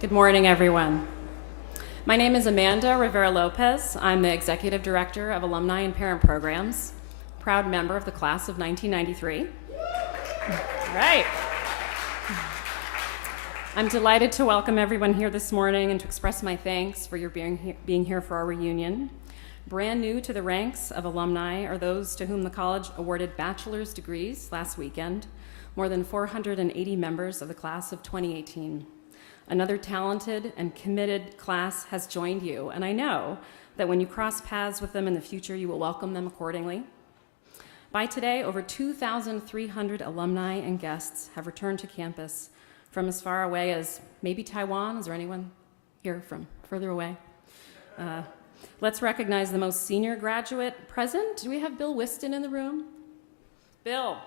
Good morning, everyone. My name is Amanda Rivera Lopez. I'm the Executive Director of Alumni and Parent Programs, proud member of the class of 1993. All right. I'm delighted to welcome everyone here this morning and to express my thanks for your being here for our reunion. Brand new to the ranks of alumni are those to whom the college awarded bachelor's degrees last weekend, more than 480 members of the class of 2018. Another talented and committed class has joined you, and I know that when you cross paths with them in the future, you will welcome them accordingly. By today, over 2,300 alumni and guests have returned to campus from as far away as maybe Taiwan. Is there anyone here from further away? Let's recognize the most senior graduate present. Do we have Bill Whiston in the room? Bill.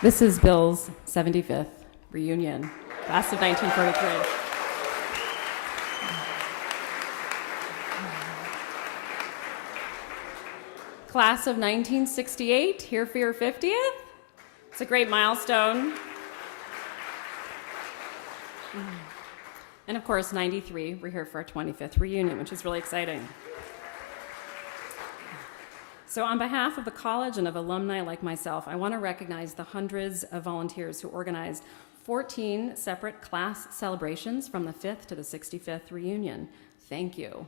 This is Bill's 75th reunion, class of 1943. Class of 1968, here for your 50th. It's a great milestone. And of course, 93, we're here for our 25th reunion, which is really exciting. So on behalf of the college and of alumni like myself, I want to recognize the hundreds of volunteers who organized 14 separate class celebrations from the 5th to the 65th reunion. Thank you.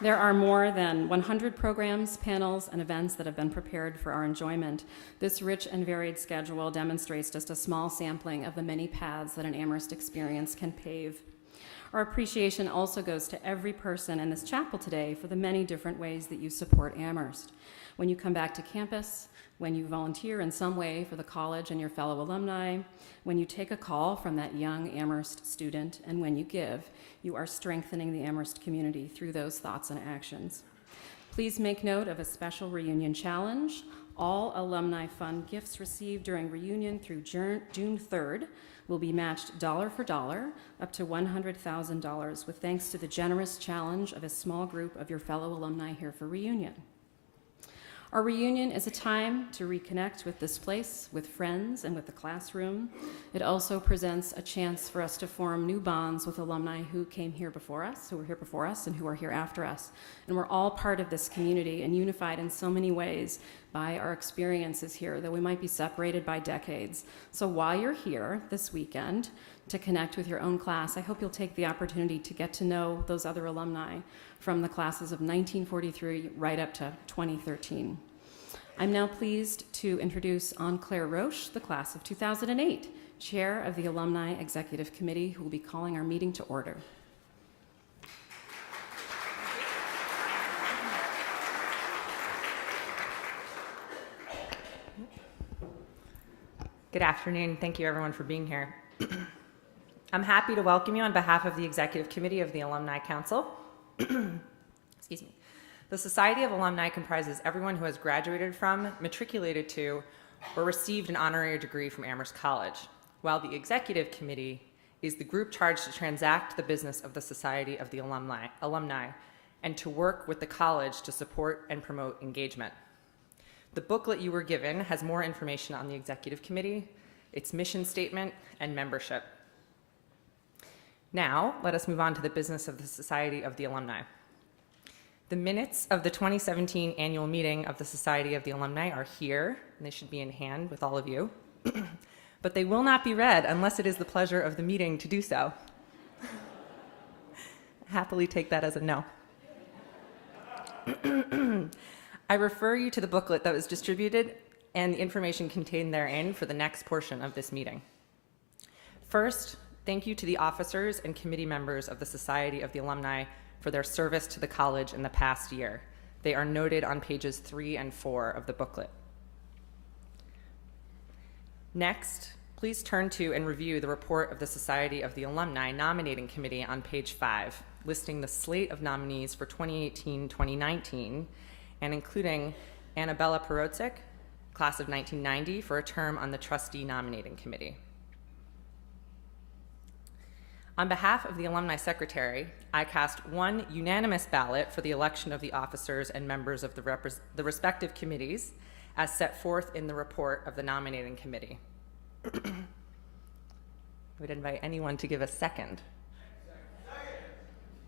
There are more than 100 programs, panels, and events that have been prepared for our enjoyment. This rich and varied schedule demonstrates just a small sampling of the many paths that an Amherst experience can pave. Our appreciation also goes to every person in this chapel today for the many different ways that you support Amherst. When you come back to campus, when you volunteer in some way for the college and your fellow alumni, when you take a call from that young Amherst student, and when you give, you are strengthening the Amherst community through those thoughts and actions. Please make note of a special reunion challenge. All alumni fund gifts received during reunion through June 3rd will be matched dollar for dollar up to $100,000 with thanks to the generous challenge of a small group of your fellow alumni here for reunion. Our reunion is a time to reconnect with this place, with friends, and with the classroom. It also presents a chance for us to form new bonds with alumni who came here before us, who were here before us, and who are here after us. And we're all part of this community and unified in so many ways by our experiences here, though we might be separated by decades. So while you're here this weekend to connect with your own class, I hope you'll take the opportunity to get to know those other alumni from the classes of 1943 right up to 2013. I'm now pleased to introduce Anne-Claire Roche, the class of 2008, chair of the Alumni Executive Committee, who will be calling our meeting to order. Good afternoon. Thank you, everyone, for being here. I'm happy to welcome you on behalf of the Executive Committee of the Alumni Council. Excuse me. The Society of Alumni comprises everyone who has graduated from, matriculated to, or received an honorary degree from Amherst College, while the Executive Committee is the group charged to transact the business of the Society of the Alumni and to work with the college to support and promote engagement. The booklet you were given has more information on the Executive Committee, its mission statement, and membership. Now, let us move on to the business of the Society of the Alumni. The minutes of the 2017 annual meeting of the Society of the Alumni are here, and they should be in hand with all of you. But they will not be read unless it is the pleasure of the meeting to do so. Happily take that as a no. I refer you to the booklet that was distributed and the information contained therein for the next portion of this meeting. First, thank you to the officers and committee members of the Society of the Alumni for their service to the college in the past year. They are noted on pages 3 and 4 of the booklet. Next, please turn to and review the report of the Society of the Alumni Nominating Committee on page 5, listing the slate of nominees for 2018-2019, and including Annabella Perotzik, class of 1990, for a term on the Trustee Nominating Committee. On behalf of the Alumni Secretary, I cast one unanimous ballot for the election of the officers and members of the respective committees as set forth in the report of the Nominating Committee. I would invite anyone to give a second.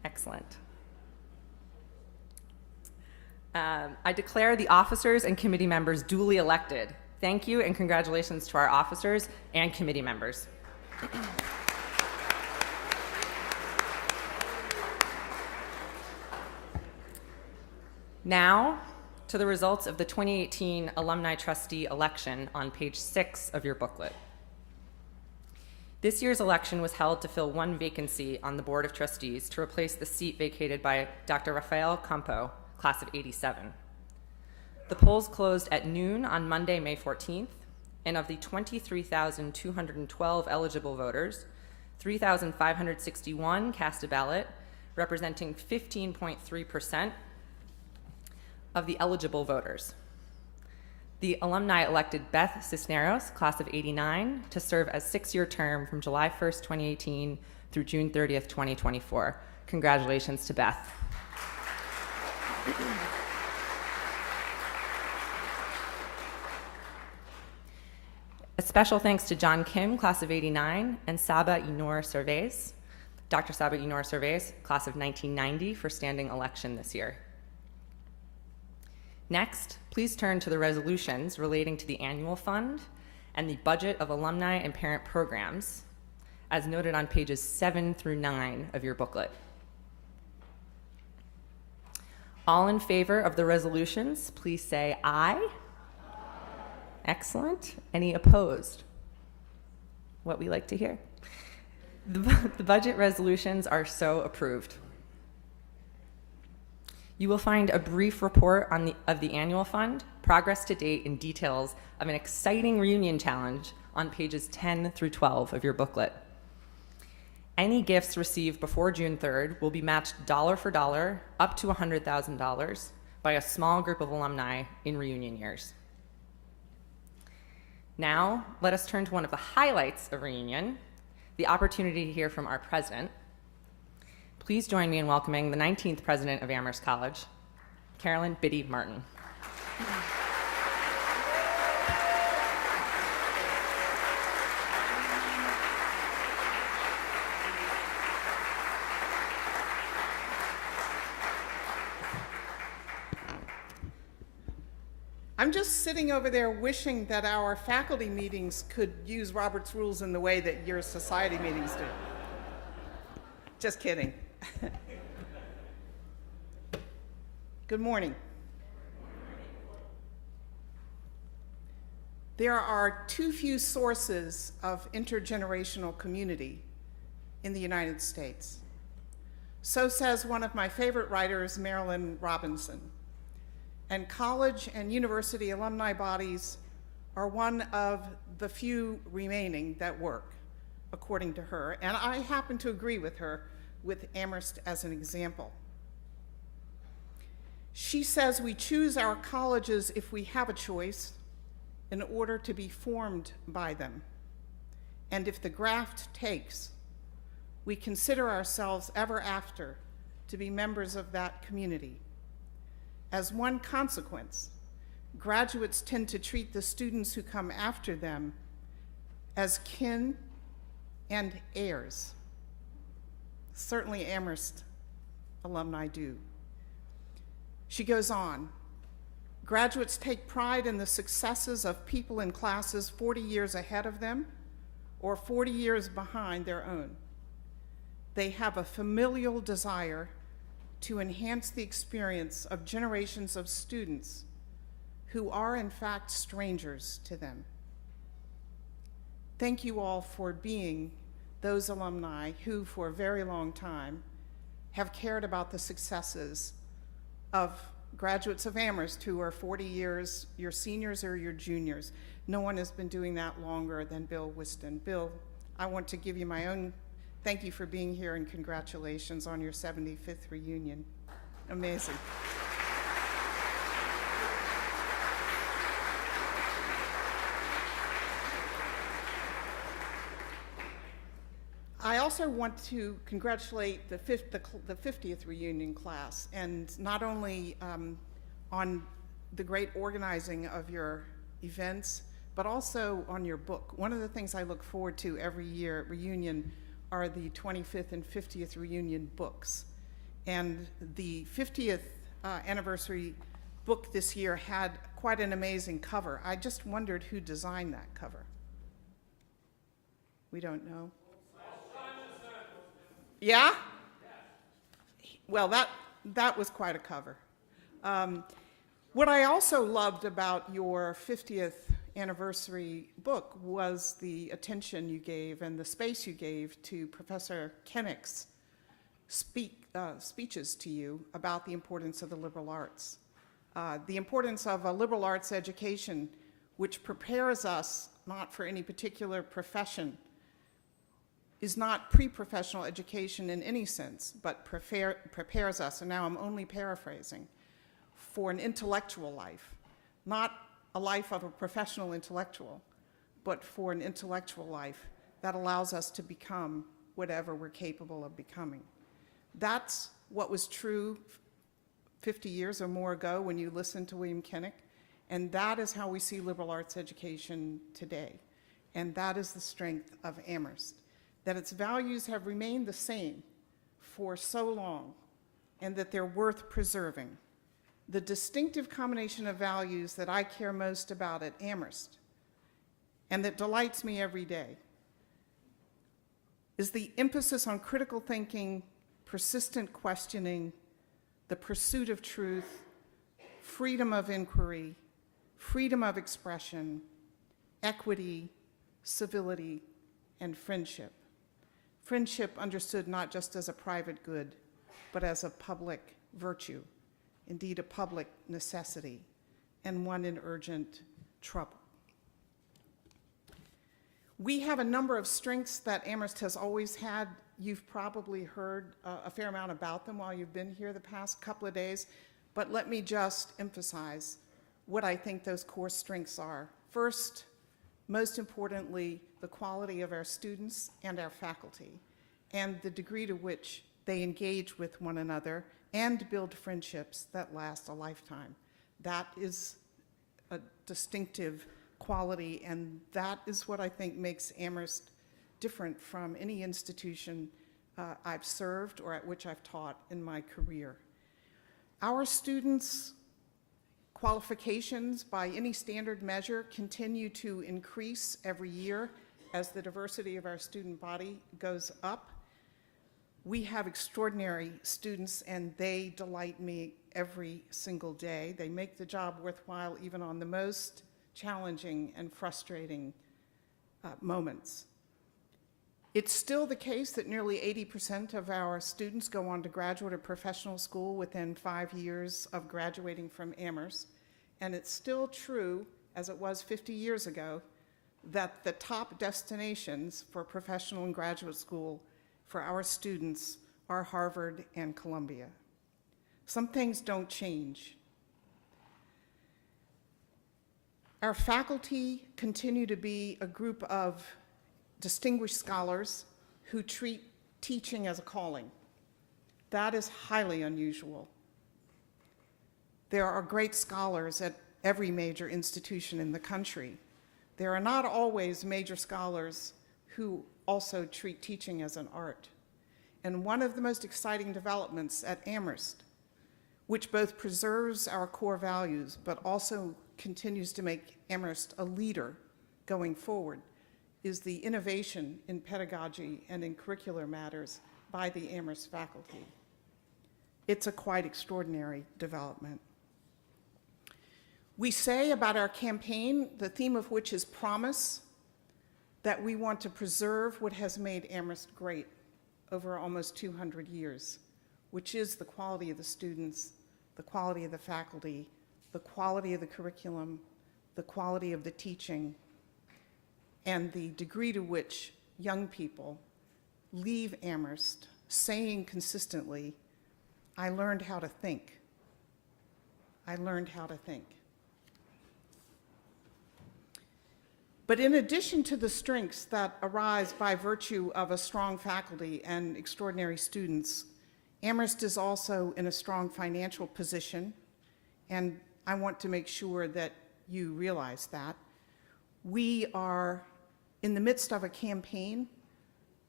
Excellent. I declare the officers and committee members duly elected. Thank you and congratulations to our officers and committee members. Now, to the results of the 2018 Alumni Trustee election on page 6 of your booklet. This year's election was held to fill one vacancy on the Board of Trustees to replace the seat vacated by Dr. Rafael Campo, class of '87. The polls closed at noon on Monday, May 14th, and of the 23,212 eligible voters, 3,561 cast a ballot, representing 15.3% of the eligible voters. The alumni elected Beth Cisneros, class of '89, to serve as 6-year term from July 1st, 2018 through June 30th, 2024. Congratulations to Beth. A special thanks to John Kim, class of '89, and Saba Inor Cervez, Dr. Saba Inor Cervez, class of 1990, for standing election this year. Next, please turn to the resolutions relating to the annual fund and the budget of alumni and parent programs, as noted on pages 7 through 9 of your booklet. All in favor of the resolutions, please say aye. Excellent. Any opposed? What we like to hear. The budget resolutions are so approved. You will find a brief report of the annual fund, progress to date, and details of an exciting reunion challenge on pages 10 through 12 of your booklet. Any gifts received before June 3rd will be matched dollar for dollar up to $100,000 by a small group of alumni in reunion years. Now, let us turn to one of the highlights of reunion, the opportunity to hear from our president. Please join me in welcoming the 19th president of Amherst College, Carolyn Biddy Martin. I'm just sitting over there wishing that our faculty meetings could use Robert's rules in the way that your society meetings do. Just kidding. Good morning. There are too few sources of intergenerational community in the United States. So says one of my favorite writers, Marilyn Robinson. And college and university alumni bodies are one of the few remaining that work, according to her. And I happen to agree with her, with Amherst as an example. She says we choose our colleges if we have a choice in order to be formed by them. And if the graft takes, we consider ourselves ever after to be members of that community. As one consequence, graduates tend to treat the students who come after them as kin and heirs. Certainly Amherst alumni do. She goes on, graduates take pride in the successes of people in classes 40 years ahead of them or 40 years behind their own. They have a familial desire to enhance the experience of generations of students who are in fact strangers to them. Thank you all for being those alumni who for a very long time have cared about the successes of graduates of Amherst who are 40 years your seniors or your juniors. No one has been doing that longer than Bill Whiston. Bill, I want to give you my own thank you for being here and congratulations on your 75th reunion. Amazing. I also also want to congratulate the 50th reunion class, and not only on the great organizing of your events, but also on your book. One of the things I look forward to every year at reunion are the 25th and 50th reunion books. And the 50th anniversary book this year had quite an amazing cover. I just wondered who designed that cover. We don't know. Yeah? Well, that was quite a cover. What I also loved about your 50th anniversary book was the attention you gave and the space you gave to Professor Koenig's speeches to you about the importance of the liberal arts. The importance of a liberal arts education which prepares us not for any particular profession, is not pre-professional education in any sense, but prepares us, and now I'm only paraphrasing, for an intellectual life, not a life of a professional intellectual, but for an intellectual life that allows us to become whatever we're capable of becoming. That's what was true 50 years or more ago when you listened to William Koenig, and that is how we see liberal arts education today. And that is the strength of Amherst, that its values have remained the same for so long, and that they're worth preserving. The distinctive combination of values that I care most about at Amherst, and that delights me every day, is the emphasis on critical thinking, persistent questioning, the pursuit of truth, freedom of inquiry, freedom of expression, equity, civility, and friendship. Friendship understood not just as a private good, but as a public virtue, indeed a public necessity, and one in urgent trouble. We have a number of strengths that Amherst has always had. You've probably heard a fair amount about them while you've been here the past couple of days, but let me just emphasize what I think those core strengths are. First, most importantly, the quality of our students and our faculty, and the degree to which they engage with one another and build friendships that last a lifetime. That is a distinctive quality, and that is what I think makes Amherst different from any institution I've served or at which I've taught in my career. Our students' qualifications by any standard measure continue to increase every year as the diversity of our student body goes up. We have extraordinary students, and they delight me every single day. They make the job worthwhile even on the most challenging and frustrating moments. It's still the case that nearly 80% of our students go on to graduate or professional school within 5 years of graduating from Amherst. And it's still true, as it was 50 years ago, that the top destinations for professional and graduate school for our students are Harvard and Columbia. Some things don't change. Our faculty continue to be a group of distinguished scholars who treat teaching as a calling. That is highly unusual. There are great scholars at every major institution in the country. There are not always major scholars who also treat teaching as an art. And one of the most exciting developments at Amherst, which both preserves our core values but also continues to make Amherst a leader going forward, is the innovation in pedagogy and in curricular matters by the Amherst faculty. It's a quite extraordinary development. We say about our campaign, the theme of which is promise, that we want to preserve what has made Amherst great over almost 200 years, which is the quality of the students, the quality of the faculty, the quality of the curriculum, the quality of the teaching, and the degree to which young people leave Amherst saying consistently, I learned how to think. I learned how to think. But in addition to the strengths that arise by virtue of a strong faculty and extraordinary students, Amherst is also in a strong financial position, and I want to make sure that you realize that. We are in the midst of a campaign,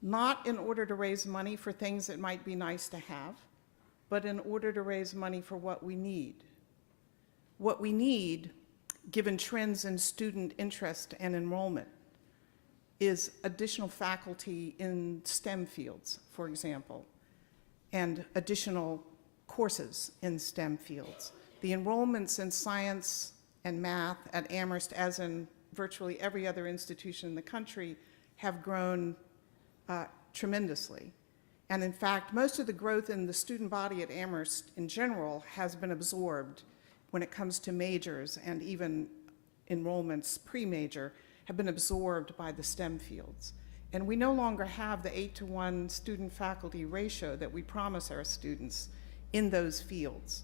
not in order to raise money for things that might be nice to have, but in order to raise money for what we need. What we need, given trends in student interest and enrollment, is additional faculty in STEM fields, for example, and additional courses in STEM fields. The enrollments in science and math at Amherst, as in virtually every other institution in the country, have grown tremendously. And in fact, most of the growth in the student body at Amherst in general has been absorbed when it comes to majors, and even enrollments pre-major have been absorbed by the STEM fields. And we no longer have the 8-to-1 student-faculty ratio that we promise our students in those fields.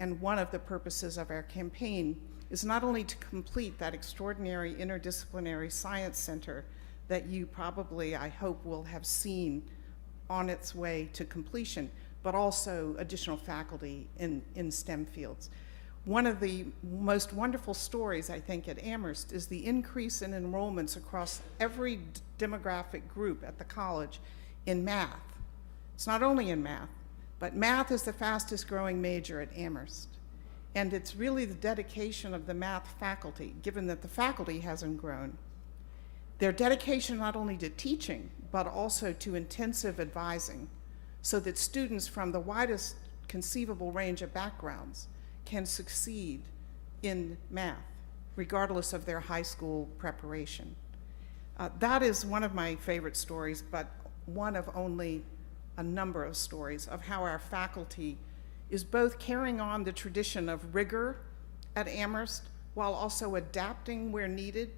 And one of the purposes of our campaign is not only to complete that extraordinary interdisciplinary science center that you probably, I hope, will have seen on its way to completion, but also additional faculty in STEM fields. One of the most wonderful stories, I think, at Amherst is the increase in enrollments across every demographic group at the college in math. It's not only in math, but math is the fastest growing major at Amherst. And it's really the dedication of the math faculty, given that the faculty hasn't grown. Their dedication not only to teaching, but also to intensive advising, so that students from the widest conceivable range of backgrounds can succeed in math, regardless of their high school preparation. That is one of my favorite stories, but one of only a number of stories of how our faculty is both carrying on the tradition of rigor at Amherst while also adapting where needed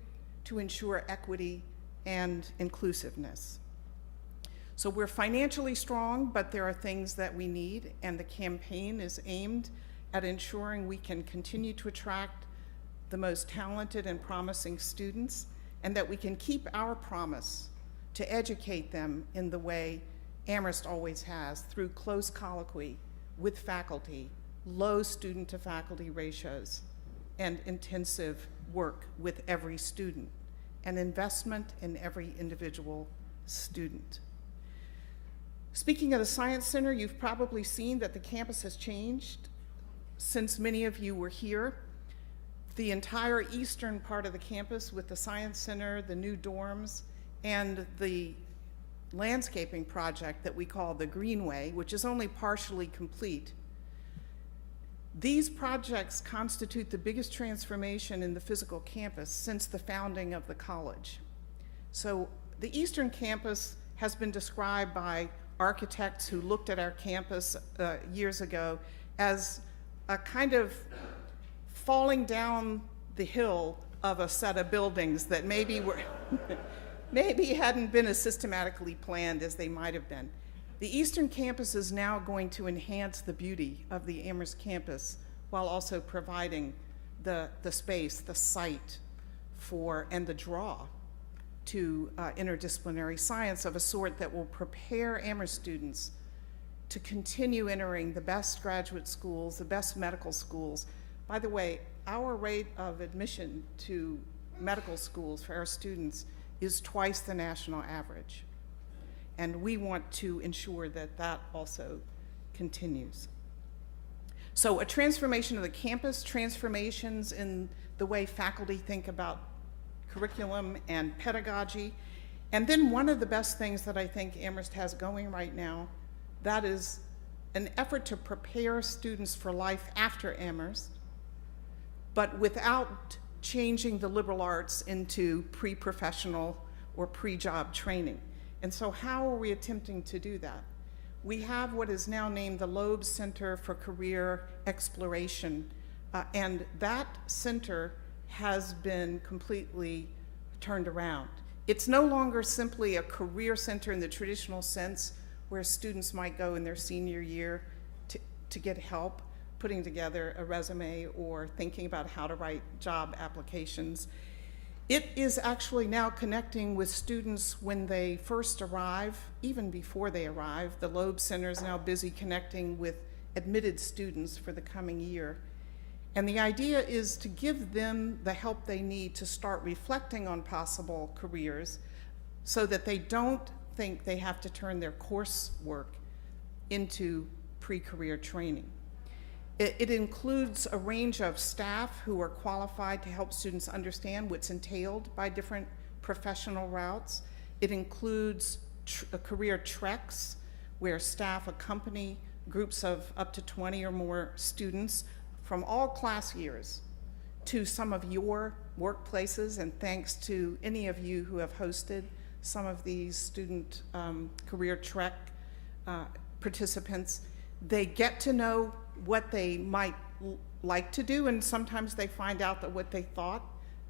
to ensure equity and inclusiveness. So we're financially strong, but there are things that we need, and the campaign is aimed at ensuring we can continue to attract the most talented and promising students, and that we can keep our promise to educate them in the way Amherst always has, through close colloquy with faculty, low student-to-faculty ratios, and intensive work with every student, and investment in every individual student. Speaking of the Science Center, you've probably seen that the campus has changed since many of you were here. The entire eastern part of the campus with the Science Center, the new dorms, and the landscaping project that we call the Greenway, which is only partially complete. These projects constitute the biggest transformation in the physical campus since the founding of the college. So the eastern campus has been described by architects who looked at our campus years ago as a kind of falling down the hill of a set of buildings that maybe were maybe hadn't been as systematically planned as they might have been. The Eastern Campus is now going to enhance the beauty of the Amherst campus while also providing the space, the site for, and the draw to interdisciplinary science of a sort that will prepare Amherst students to continue entering the best graduate schools, the best medical schools. By the way, our rate of admission to medical schools for our students is twice the national average. And we want to ensure that that also continues. So a transformation of the campus, transformations in the way faculty think about curriculum and pedagogy. And then one of the best things that I think Amherst has going right now, that is an effort to prepare students for life after Amherst, but without changing the liberal arts into pre-professional or pre-job training. And so how are we attempting to do that? We have what is now named the Loeb Center for Career Exploration, and that center has been completely turned around. It's no longer simply a career center in the traditional sense where students might go in their senior year to get help putting together a resume or thinking about how to write job applications. It is actually now connecting with students when they first arrive, even before they arrive. The Loeb Center is now busy connecting with admitted students for the coming year. And the idea is to give them the help they need to start reflecting on possible careers so that they don't think they have to turn their coursework into pre-career training. It includes a range of staff who are qualified to help students understand what's entailed by different professional routes. It includes career treks where staff accompany groups of up to 20 or more students from all class years to some of your workplaces, and thanks to any of you who have hosted some of these student career trek participants. They get to know what they might like to do, and sometimes they find out that what they thought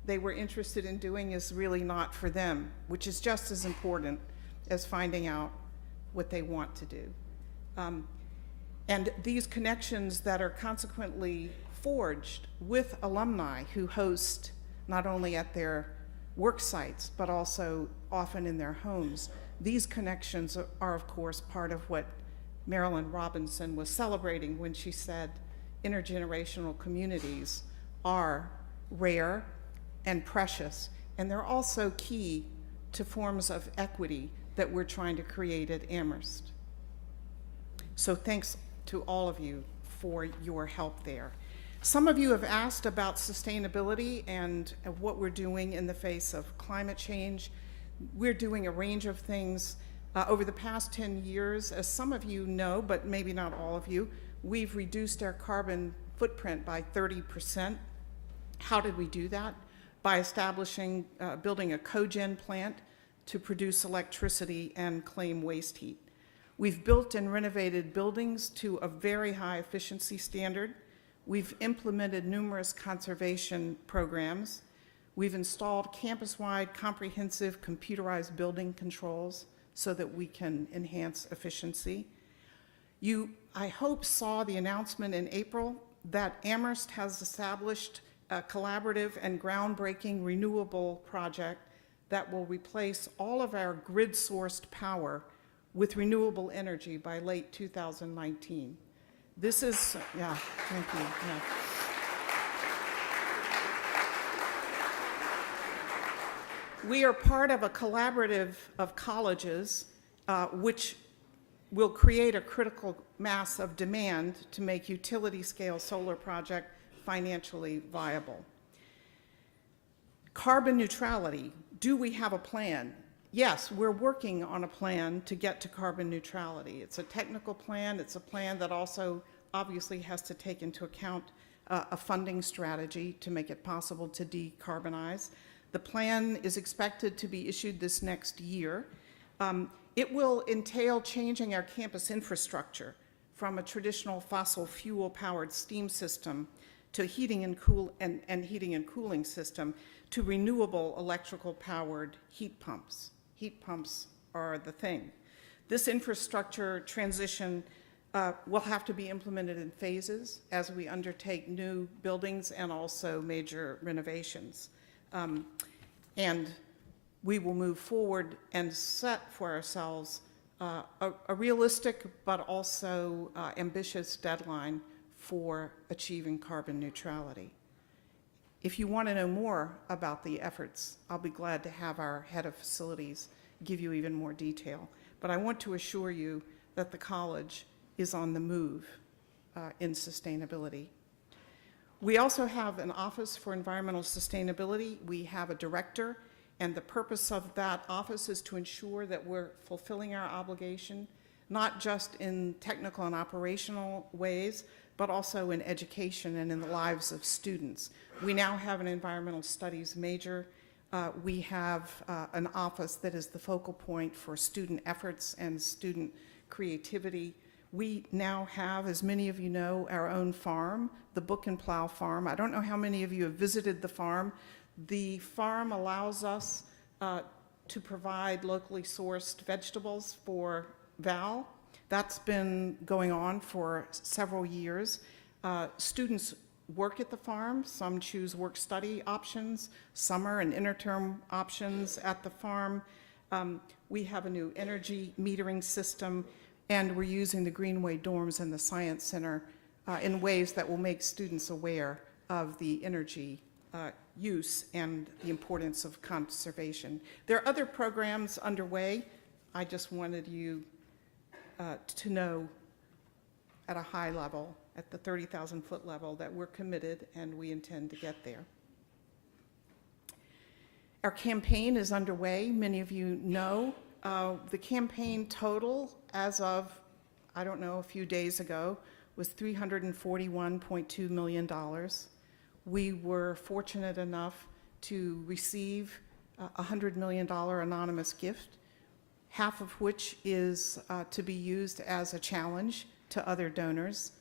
they were interested in doing is really not for them, which is just as important as finding out what they want to do. And these connections that are consequently forged with alumni who host not only at their work sites, but also often in their homes, these connections are of course part of what Marilyn Robinson was celebrating when she said intergenerational communities are rare and precious, and they're also key to forms of equity that we're trying to create at Amherst. So thanks to all of you for your help there. Some of you have asked about sustainability and what we're doing in the face of climate change. We're doing a range of things. Over the past 10 years, as some of you know, but maybe not all of you, we've reduced our carbon footprint by 30%. How did we do that? By establishing, building a cogen plant to produce electricity and claim waste heat. We've built and renovated buildings to a very high efficiency standard. We've implemented numerous conservation programs. We've installed campus-wide comprehensive computerized building controls so that we can enhance efficiency. You, I hope, saw the announcement in April that Amherst has established a collaborative and groundbreaking renewable project that will replace all of our grid-sourced power with renewable energy by late 2019. This is, yeah, thank you. Yeah. We are part of a collaborative of colleges which will create a critical mass of demand to make utility-scale solar project financially viable. Carbon neutrality. Do we have a plan? Yes, we're working on a plan to get to carbon neutrality. It's a technical plan. It's a plan that also obviously has to take into account a funding strategy to make it possible to decarbonize. The plan is expected to be issued this next year. It will entail changing our campus infrastructure from a traditional fossil fuel powered steam system to heating and cooling system to renewable electrical powered heat pumps. Heat pumps are the thing. This infrastructure transition will have to be implemented in phases as we undertake new buildings and also major renovations. And we will move forward and set for ourselves a realistic but also ambitious deadline for achieving carbon neutrality. If you want to know more about the efforts, I'll be glad to have our head of facilities give you even more detail. But I want to assure you that the college is on the move in sustainability. We also have an Office for Environmental Sustainability. We have a director, and the purpose of that office is to ensure that we're fulfilling our obligation, not just in technical and operational ways, but also in education and in the lives of students. We now have an environmental studies major. We have an office that is the focal point for student efforts and student creativity. We now have, as many of you know, our own farm, the Book and Plow Farm. I don't know how many of you have visited the farm. The farm allows us to provide locally sourced vegetables for Val. That's been going on for several years. Students work at the farm, some choose work-study options, summer and interterm options at the farm. We have a new energy metering system, and we're using the Greenway dorms and the Science Center in ways that will make students aware of the energy use and the importance of conservation. There are other programs underway. I just wanted you to know at a high level, at the 30,000-foot level, that we're committed and we intend to get there. Our campaign is underway. Many of you know the campaign total as of, I don't know, a few days ago was $341.2 million. We were fortunate enough to receive a $100 million anonymous gift, half of which is to be used as a challenge to other donors,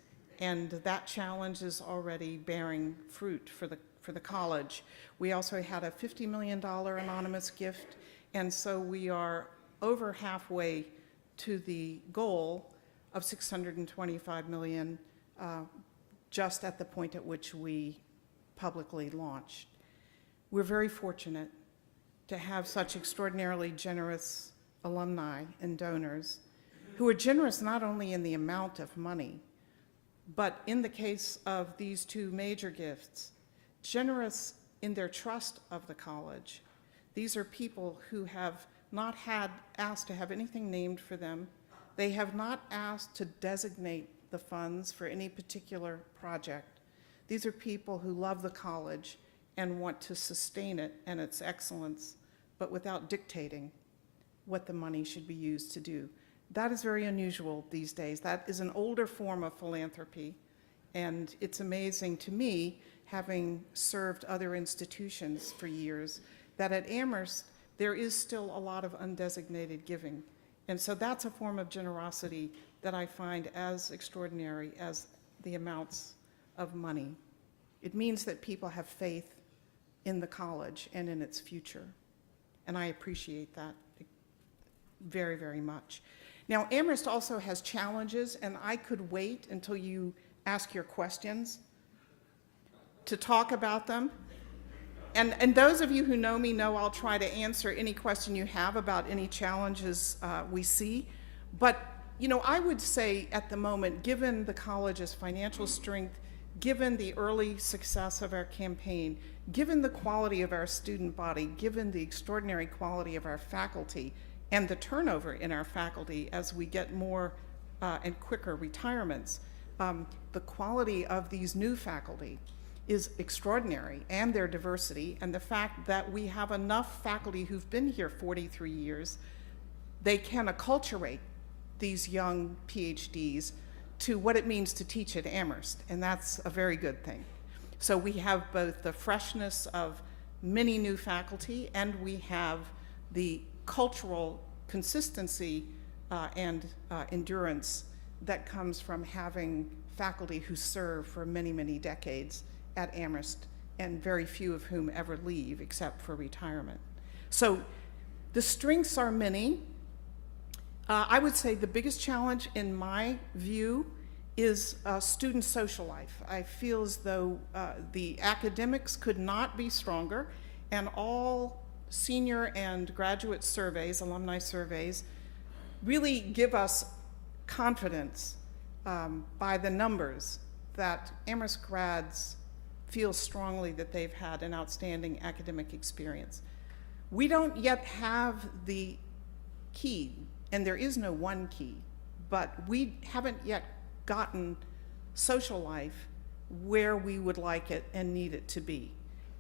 and that challenge is already bearing fruit for the college. We also had a $50 million anonymous gift, and so we are over halfway to the goal of $625 million just at the point at which we publicly launched. We're very fortunate to have such extraordinarily generous alumni and donors who are generous not only in the amount of money, but in the case of these two major gifts, generous in their trust of the college. These are people who have not asked to have anything named for them. They have not asked to designate the funds for any particular project. These are people who love the college and want to sustain it and its excellence, but without dictating what the money should be used to do. That is very unusual these days. That is an older form of philanthropy, and it's amazing to me, having served other institutions for years, that at Amherst there is still a lot of undesignated giving. And so that's a form of generosity that I find as extraordinary as the amounts of money. It means that people have faith in the college and in its future, and I appreciate that very, very much. Now, Amherst also has challenges, and I could wait until you ask your questions to talk about them. And those of you who know me know I'll try to answer any question you have about any challenges we see. But, you know, I would say at the moment, given the college's financial strength, given the early success of our campaign, given the quality of our student body, given the extraordinary quality of our faculty, and the turnover in our faculty as we get more and quicker retirements, the quality of these new faculty is extraordinary, and their diversity, and the fact that we have enough faculty who've been here 43 years, they can acculturate these young PhDs to what it means to teach at Amherst, and that's a very good thing. So we have both the freshness of many new faculty, and we have the cultural consistency and endurance that comes from having faculty who serve for many, many decades at Amherst, and very few of whom ever leave except for retirement. So the strengths are many. I would say the biggest challenge in my view is student social life. I feel as though the academics could not be stronger, and all senior and graduate surveys, alumni surveys, really give us confidence by the numbers that Amherst grads feel strongly that they've had an outstanding academic experience. We don't yet have the key, and there is no one key, but we haven't yet gotten social life where we would like it and need it to be.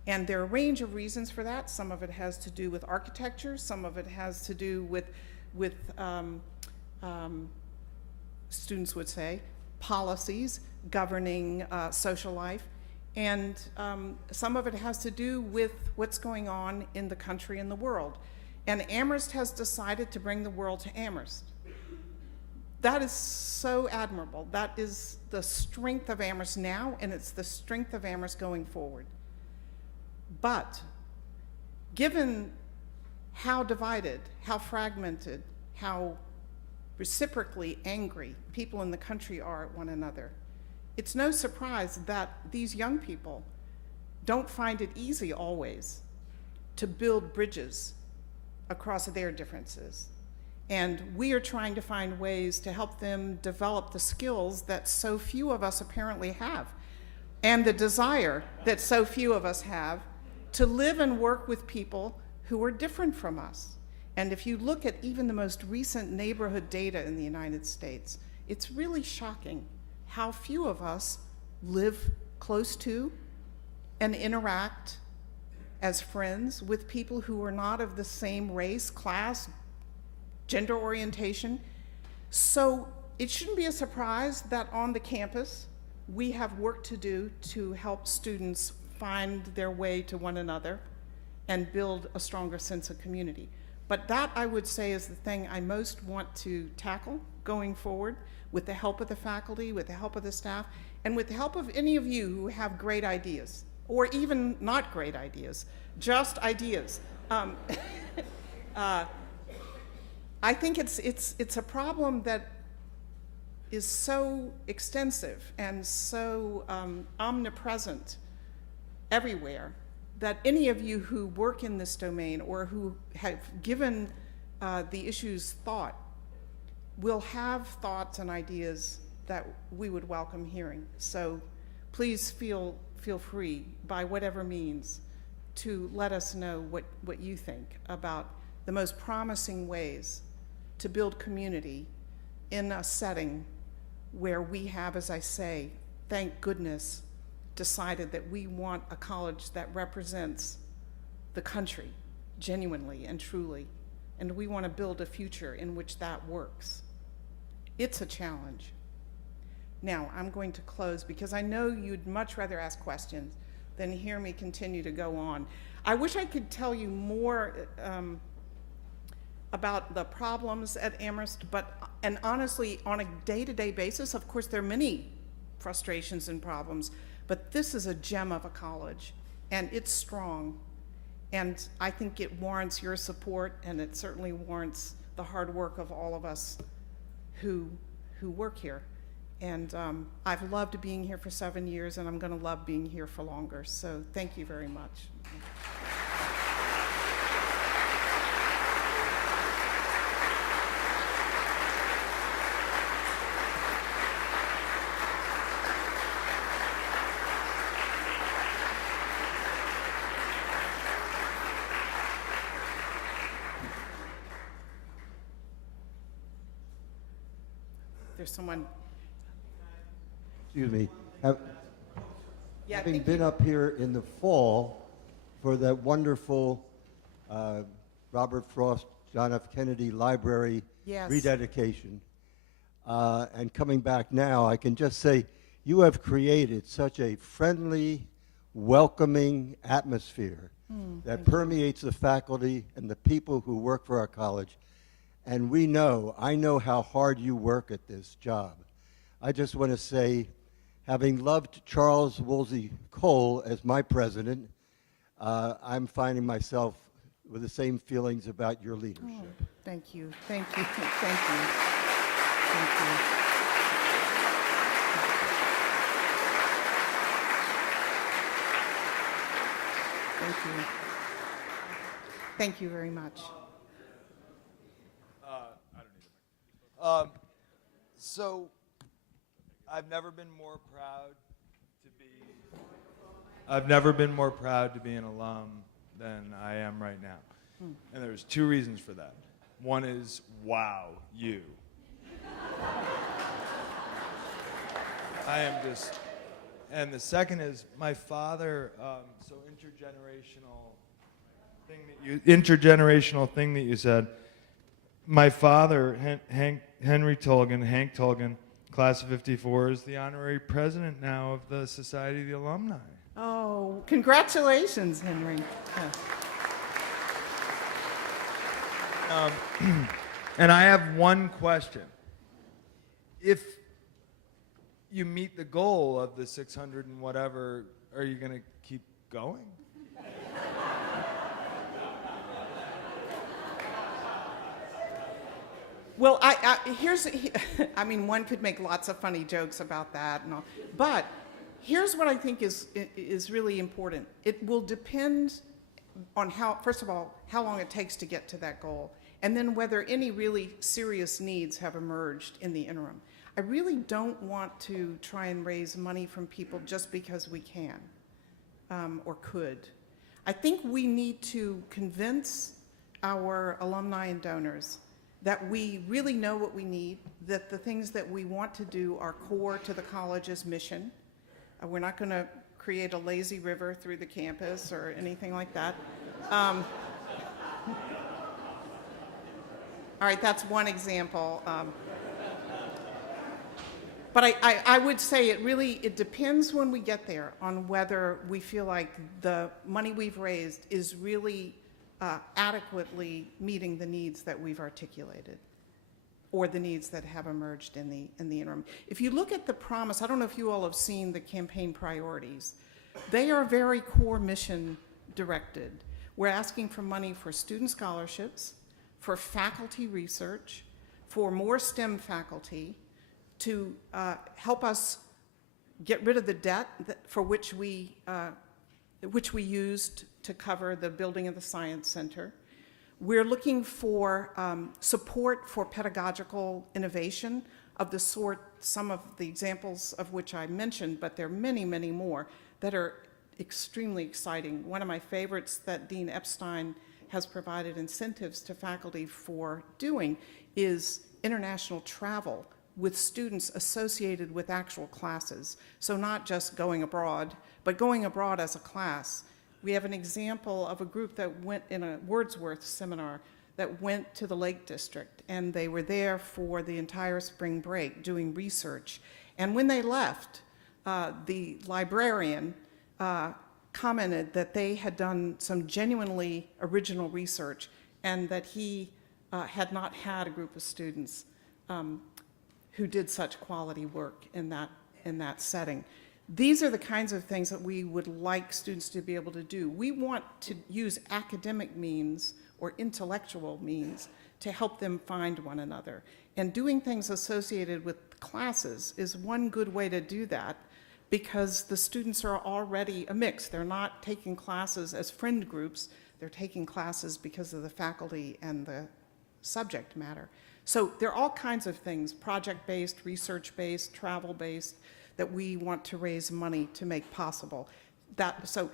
And there are a range of reasons for that. Some of it has to do with architecture, some of it has to do with students would say, policies governing social life. And some of it has to do with what's going on in the country and the world. And Amherst has decided to bring the world to Amherst. That is so admirable. That is the strength of Amherst now, and it's the strength of Amherst going forward. But given how divided, how fragmented, how reciprocally angry people in the country are at one another, it's no surprise that these young people don't find it easy always to build bridges across their differences. And we are trying to find ways to help them develop the skills that so few of us apparently have, and the desire that so few of us have to live and work with people who are different from us. And if you look at even the most recent neighborhood data in the United States, it's really shocking how few of us live close to and interact as friends with people who are not of the same race, class, gender orientation. So it shouldn't be a surprise that on the campus we have work to do to help students find their way to one another and build a stronger sense of community. But that, I would say, is the thing I most want to tackle going forward, with the help of the faculty, with the help of the staff, and with the help of any of you who have great ideas, or even not great ideas, just ideas. I think it's a problem that is so extensive and so omnipresent everywhere that any of you who work in this domain or who have given the issues thought will have thoughts and ideas that we would welcome hearing. So please feel free, by whatever means, to let us know what you think about the most promising ways to build community in a setting where we have, as I say, thank goodness, decided that we want a college that represents the country genuinely and truly, and we want to build a future in which that works. It's a challenge. Now, I'm going to close because I know you'd much rather ask questions than hear me continue to go on. I wish I could tell you more about the problems at Amherst, and honestly, on a day-to-day basis, of course, there are many frustrations and problems, but this is a gem of a college, and it's strong, and I think it warrants your support, and it certainly warrants the hard work of all of us who work here. And I've loved being here for 7 years, and I'm going to love being here for longer, so thank you very much. There's someone. Excuse me. Yeah, Having thank been you. up here in the fall for that wonderful Robert Frost, John F. Kennedy Library Yes. rededication, and coming back now, I can just say you have created such a friendly, welcoming atmosphere that permeates the faculty and the people who work for our college. And I know how hard you work at this job. I just want to say, having loved Charles Woolsey Cole as my president, I'm finding myself with the same feelings about your leadership. Oh, thank you, thank you, thank you, thank you. Thank you. Thank you very much. So, I've never been more proud to be an alum than I am right now. And there's two reasons for that. One is, wow, you. And the second is my father, so intergenerational thing that you said. My father, Hank Tolgan, class of '54, is the honorary president now of the Society of the Alumni. Oh, congratulations, Henry. And I have one question. If you meet the goal of the 600 and whatever, are you going to keep going? Well, I mean, one could make lots of funny jokes about that and all, but here's what I think is really important. It will depend on first of all, how long it takes to get to that goal, and then whether any really serious needs have emerged in the interim. I really don't want to try and raise money from people just because we can or could. I think we need to convince our alumni and donors that we really know what we need, that the things that we want to do are core to the college's mission. We're not going to create a lazy river through the campus or anything like that. All right, that's one example. But I would say it depends when we get there on whether we feel like the money we've raised is really adequately meeting the needs that we've articulated or the needs that have emerged in the interim. If you look at the promise, I don't know if you all have seen the campaign priorities. They are very core mission directed. We're asking for money for student scholarships, for faculty research, for more STEM faculty, to help us get rid of the debt for which we used to cover the building of the Science Center. We're looking for support for pedagogical innovation of the sort, some of the examples of which I mentioned, but there are many, many more that are extremely exciting. One of my favorites that Dean Epstein has provided incentives to faculty for doing is international travel with students associated with actual classes. So not just going abroad, but going abroad as a class. We have an example of a group that went in a Wordsworth seminar that went to the Lake District, and they were there for the entire spring break doing research. And when they left, the librarian commented that they had done some genuinely original research and that he had not had a group of students who did such quality work in that setting. These are the kinds of things that we would like students to be able to do. We want to use academic means or intellectual means to help them find one another. And doing things associated with classes is one good way to do that, because the students are already a mix. They're not taking classes as friend groups. They're taking classes because of the faculty and the subject matter. So there are all kinds of things, project-based, research-based, travel-based, that we want to raise money to make possible. So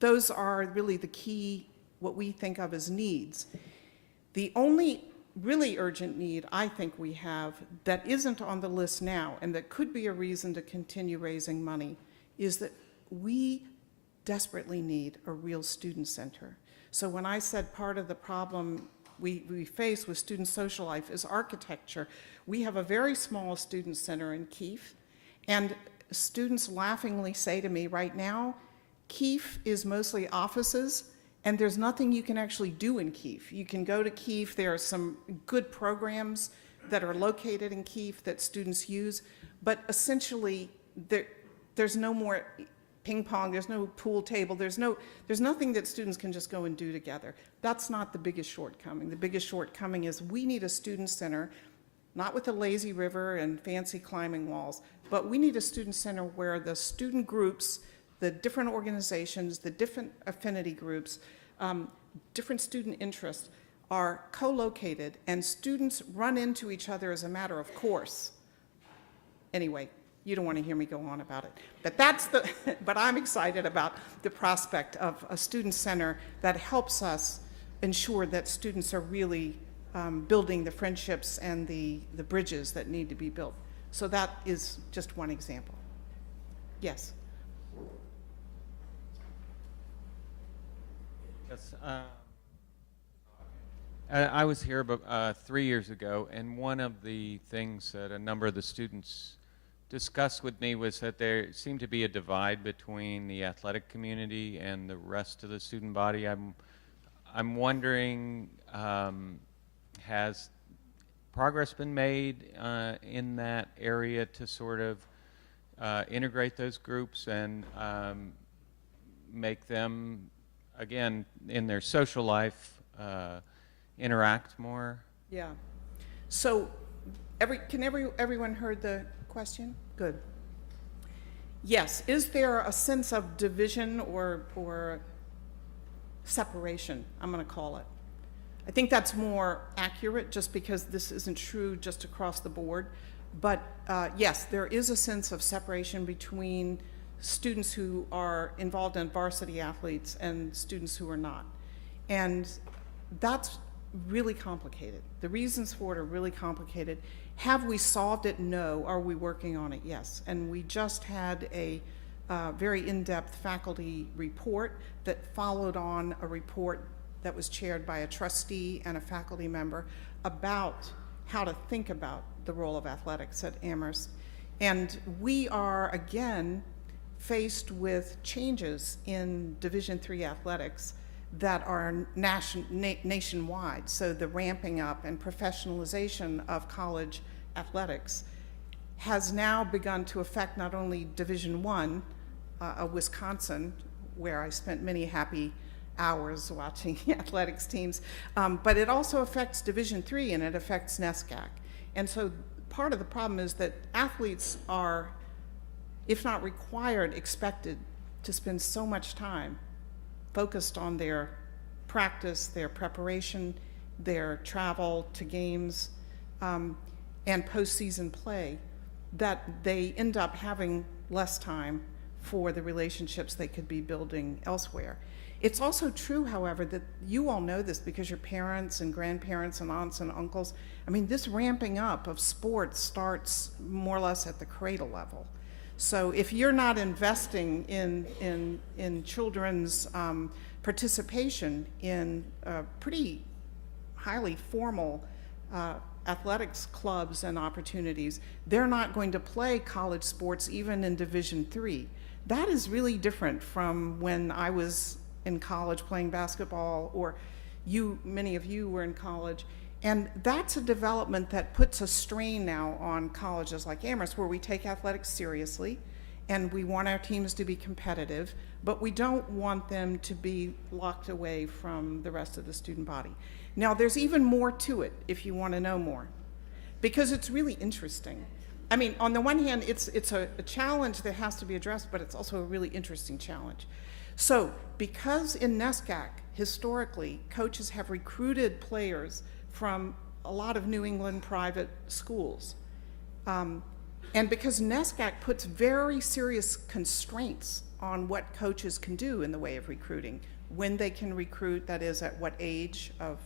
those are really the key, what we think of as needs. The only really urgent need I think we have that isn't on the list now and that could be a reason to continue raising money is that we desperately need a real student center. So when I said part of the problem we face with student social life is architecture, we have a very small student center in Keefe, and students laughingly say to me right now, Keefe is mostly offices, and there's nothing you can actually do in Keefe. You can go to Keefe, there are some good programs that are located in Keefe that students use, but essentially there's no more ping pong, there's no pool table, there's nothing that students can just go and do together. That's not the biggest shortcoming. The biggest shortcoming is we need a student center, not with a lazy river and fancy climbing walls, but we need a student center where the student groups, the different organizations, the different affinity groups, different student interests are co-located and students run into each other as a matter of course. Anyway, you don't want to hear me go on about it. But I'm excited about the prospect of a student center that helps us ensure that students are really building the friendships and the bridges that need to be built. So that is just one example. Yes. Yes. I was here about 3 years ago, and one of the things that a number of the students discussed with me was that there seemed to be a divide between the athletic community and the rest of the student body. I'm wondering, has progress been made in that area to sort of integrate those groups and make them, again, in their social life, interact more? Yeah. So, everyone heard the question? Good. Yes, is there a sense of division or separation, I'm going to call it? I think that's more accurate, just because this isn't true just across the board. But yes, there is a sense of separation between students who are involved in varsity athletes and students who are not. And that's really complicated. The reasons for it are really complicated. Have we solved it? No. Are we working on it? Yes. And we just had a very in-depth faculty report that followed on a report that was chaired by a trustee and a faculty member about how to think about the role of athletics at Amherst. And we are, again, faced with changes in Division III athletics that are nationwide. So the ramping up and professionalization of college athletics has now begun to affect not only Division I, Wisconsin, where I spent many happy hours watching athletics teams, but it also affects Division III, and it affects NESCAC. And so part of the problem is that athletes are, if not required, expected to spend so much time focused on their practice, their preparation, their travel to games, and postseason play, that they end up having less time for the relationships they could be building elsewhere. It's also true, however, that you all know this because your parents and grandparents and aunts and uncles, I mean, this ramping up of sports starts more or less at the cradle level. So if you're not investing in children's participation in pretty highly formal athletics clubs and opportunities, they're not going to play college sports even in Division III. That is really different from when I was in college playing basketball, or many of you were in college. And that's a development that puts a strain now on colleges like Amherst, where we take athletics seriously and we want our teams to be competitive, but we don't want them to be locked away from the rest of the student body. Now, there's even more to it if you want to know more, because it's really interesting. I mean, on the one hand, it's a challenge that has to be addressed, but it's also a really interesting challenge. So, because in NESCAC, historically, coaches have recruited players from a lot of New England private schools, and because NESCAC puts very serious constraints on what coaches can do in the way of recruiting, when they can recruit, that is, at what age of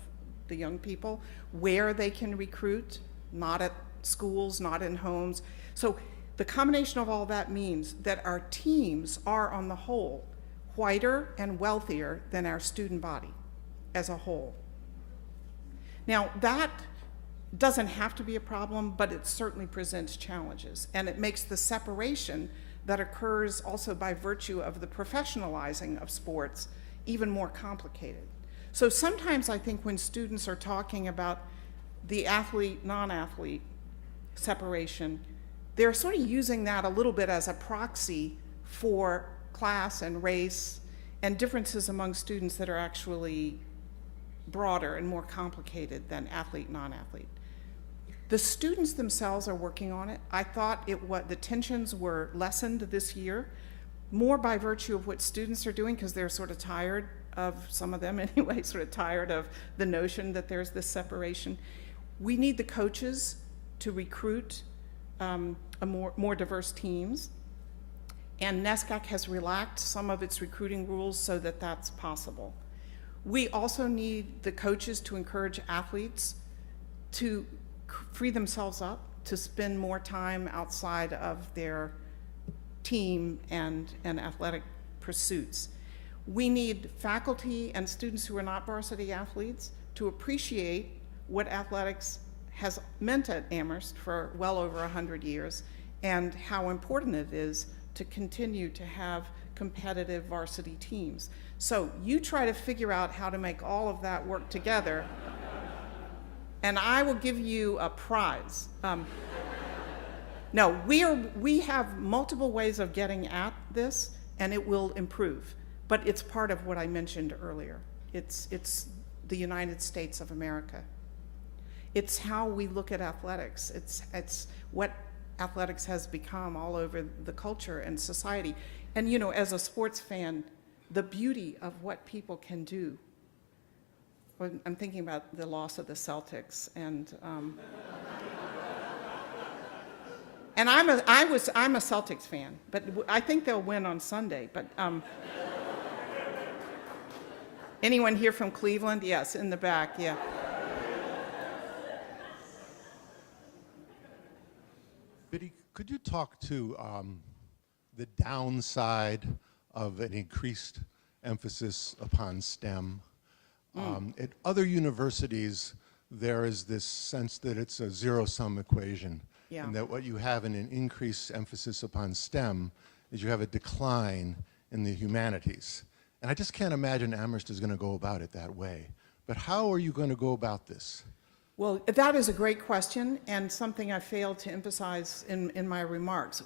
the young people, where they can recruit, not at schools, not in homes. So the combination of all that means that our teams are, on the whole, whiter and wealthier than our student body as a whole. Now, that doesn't have to be a problem, but it certainly presents challenges, and it makes the separation that occurs also by virtue of the professionalizing of sports even more complicated. So sometimes I think when students are talking about the athlete, non-athlete separation, they're sort of using that a little bit as a proxy for class and race and differences among students that are actually broader and more complicated than athlete, non-athlete. The students themselves are working on it. I thought the tensions were lessened this year, more by virtue of what students are doing, because they're sort of tired of, some of them anyway, sort of tired of the notion that there's this separation. We need the coaches to recruit more diverse teams, and NESCAC has relaxed some of its recruiting rules so that that's possible. We also need the coaches to encourage athletes to free themselves up, to spend more time outside of their team and athletic pursuits. We need faculty and students who are not varsity athletes to appreciate what athletics has meant at Amherst for well over 100 years, and how important it is to continue to have competitive varsity teams. So you try to figure out how to make all of that work together, and I will give you a prize. No, we have multiple ways of getting at this, and it will improve. But it's part of what I mentioned earlier. It's the United States of America. It's how we look at athletics. It's what athletics has become all over the culture and society. And you know, as a sports fan, the beauty of what people can do. I'm thinking about the loss of the Celtics, and and I'm a Celtics fan, but I think they'll win on Sunday. But anyone here from Cleveland? Yes, in the back. Yeah. Biddy, could you talk to the downside of an increased emphasis upon STEM? At other universities, there is this sense that it's a zero-sum equation, Yeah. and that what you have in an increased emphasis upon STEM is you have a decline in the humanities. And I just can't imagine Amherst is going to go about it that way. But how are you going to go about this? Well, that is a great question, and something I failed to emphasize in my remarks.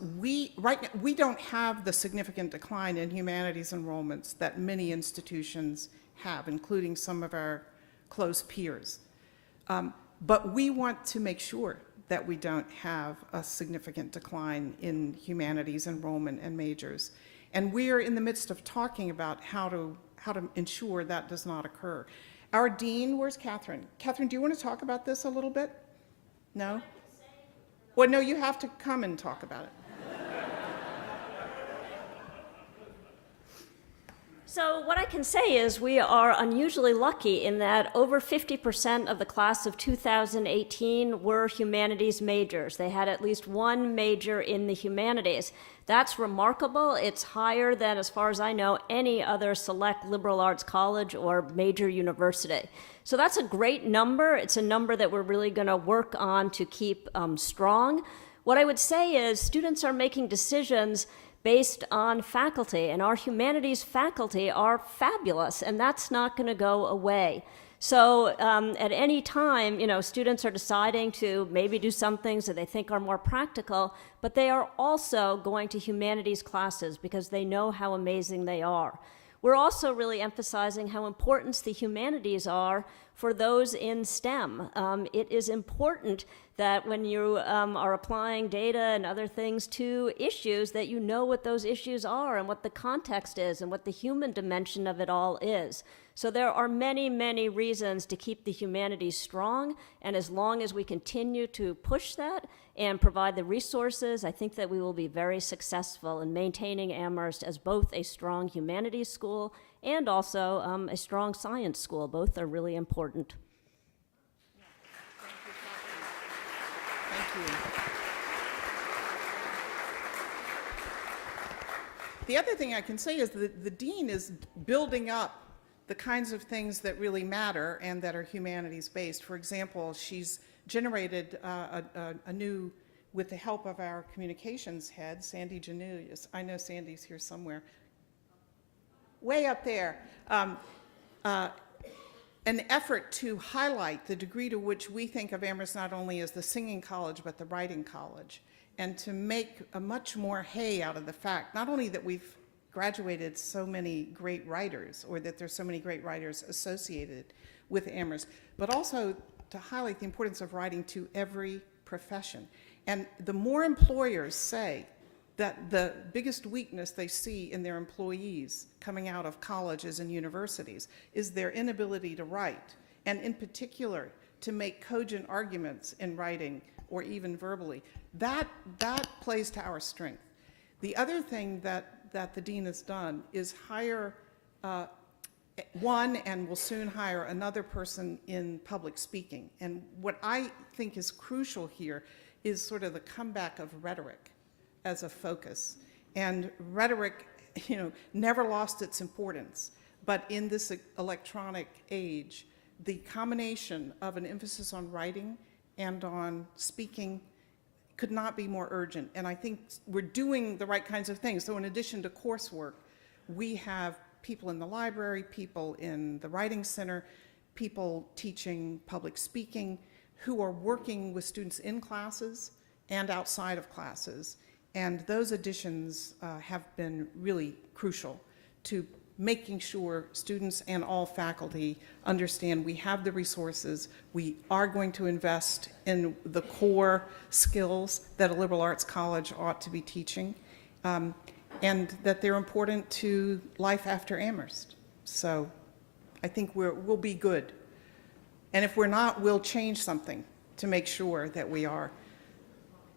Right now, we don't have the significant decline in humanities enrollments that many institutions have, including some of our close peers. But we want to make sure that we don't have a significant decline in humanities enrollment and majors. And we're in the midst of talking about how to ensure that does not occur. Our dean, where's Catherine? Catherine, do you want to talk about this a little bit? No? Well, no, you have to come and talk about it. So what I can say is we are unusually lucky in that over 50% of the class of 2018 were humanities majors. They had at least one major in the humanities. That's remarkable. It's higher than, as far as I know, any other select liberal arts college or major university. So that's a great number. It's a number that we're really going to work on to keep strong. What I would say is students are making decisions based on faculty, and our humanities faculty are fabulous, and that's not going to go away. So at any time, students are deciding to maybe do some things that they think are more practical, but they are also going to humanities classes because they know how amazing they are. We're also really emphasizing how important the humanities are for those in STEM. It is important that when you are applying data and other things to issues, that you know what those issues are and what the context is and what the human dimension of it all is. So there are many, many reasons to keep the humanities strong, and as long as we continue to push that and provide the resources, I think that we will be very successful in maintaining Amherst as both a strong humanities school and also a strong science school. Both are really important. Thank you. The other thing I can say is that the dean is building up the kinds of things that really matter and that are humanities-based. For example, she's generated a new, with the help of our communications head, Sandy Janelius. I know Sandy's here somewhere. Way up there. An effort to highlight the degree to which we think of Amherst not only as the singing college, but the writing college, and to make a much more hay out of the fact, not only that we've graduated so many great writers, or that there's so many great writers associated with Amherst, but also to highlight the importance of writing to every profession. And the more employers say that the biggest weakness they see in their employees coming out of colleges and universities is their inability to write, and in particular, to make cogent arguments in writing or even verbally, that plays to our strength. The other thing that the dean has done is hire one, and will soon hire another person in public speaking. And what I think is crucial here is sort of the comeback of rhetoric as a focus. And rhetoric, never lost its importance. But in this electronic age, the combination of an emphasis on writing and on speaking could not be more urgent. And I think we're doing the right kinds of things. So in addition to coursework, we have people in the library, people in the writing center, people teaching public speaking, who are working with students in classes and outside of classes. And those additions have been really crucial to making sure students and all faculty understand we have the resources, we are going to invest in the core skills that a liberal arts college ought to be teaching, and that they're important to life after Amherst. So I think we'll be good. And if we're not, we'll change something to make sure that we are.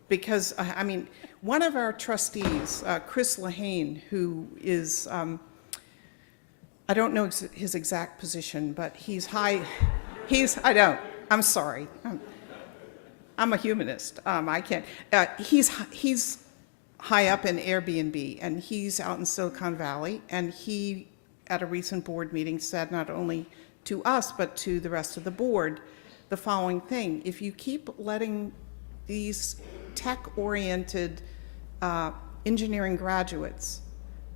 Because, I mean, one of our trustees, Chris Lehane, who is, I don't know his exact position, but I don't, I'm sorry. I'm a humanist. I can't. He's high up in Airbnb, and he's out in Silicon Valley, and he, at a recent board meeting, said not only to us, but to the rest of the board, the following thing: if you keep letting these tech-oriented engineering graduates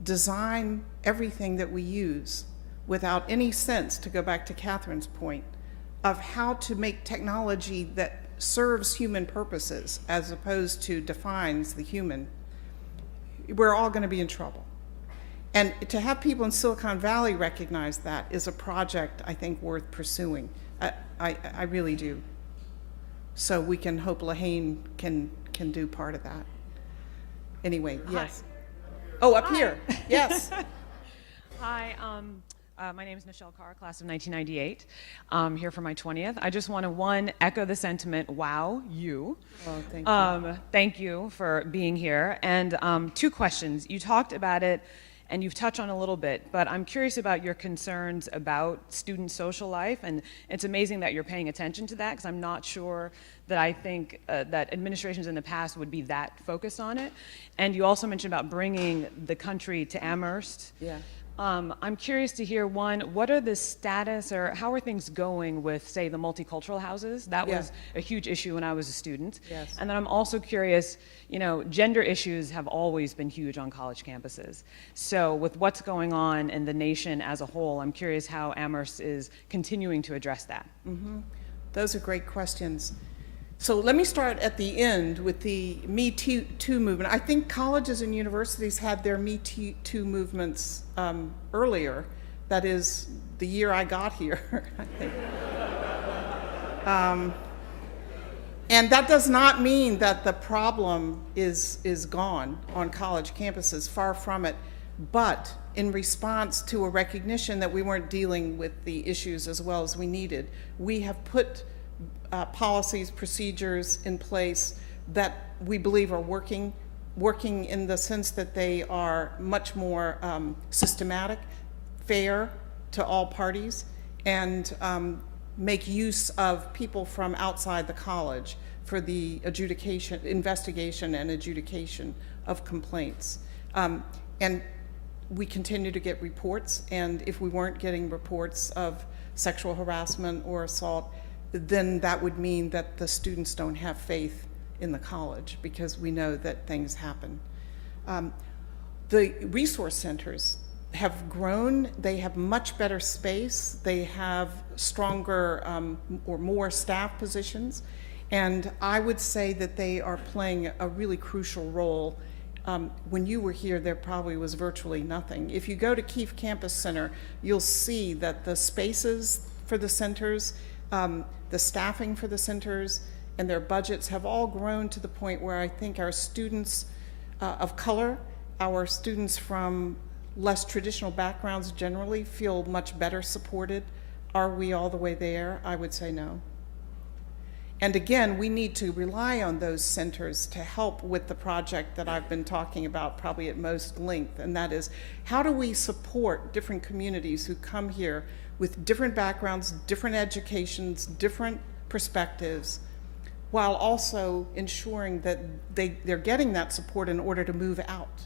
design everything that we use without any sense, to go back to Catherine's point, of how to make technology that serves human purposes as opposed to defines the human, we're all going to be in trouble. And to have people in Silicon Valley recognize that is a project I think worth pursuing. I really do. So we can hope Lehane can do part of that. Anyway, yes. Oh, up here, yes. Hi, my name is Michelle Carr, class of 1998. I'm here for my 20th. I just want to, echo the sentiment, wow, you. Oh, thank you. Thank you for being here. And 2 questions. You talked about it, and you've touched on a little bit, but I'm curious about your concerns about student social life, and it's amazing that you're paying attention to that, because I'm not sure that I think that administrations in the past would be that focused on it. And you also mentioned about bringing the country to Amherst. Yeah. I'm curious to hear, one, what are the status, or how are things going with, say, the multicultural houses? That was a huge issue when I was a student. Yes. And then I'm also curious, you know, gender issues have always been huge on college campuses. So with what's going on in the nation as a whole, I'm curious how Amherst is continuing to address that. Mm-hmm. Those are great questions. So let me start at the end with the Me Too movement. I think colleges and universities had their Me Too movements earlier. That is the year I got here, I think. And that does not mean that the problem is gone on college campuses, far from it. But in response to a recognition that we weren't dealing with the issues as well as we needed, we have put policies, procedures in place that we believe are working in the sense that they are much more systematic, fair to all parties, and make use of people from outside the college for the investigation and adjudication of complaints. And we continue to get reports, and if we weren't getting reports of sexual harassment or assault, then that would mean that the students don't have faith in the college, because we know that things happen. The resource centers have grown. They have much better space. They have stronger or more staff positions. And I would say that they are playing a really crucial role. When you were here, there probably was virtually nothing. If you go to Keefe Campus Center, you'll see that the spaces for the centers, the staffing for the centers, and their budgets have all grown to the point where I think our students of color, our students from less traditional backgrounds generally feel much better supported. Are we all the way there? I would say no. And again, we need to rely on those centers to help with the project that I've been talking about probably at most length, and that is, how do we support different communities who come here with different backgrounds, different educations, different perspectives, while also ensuring that they're getting that support in order to move out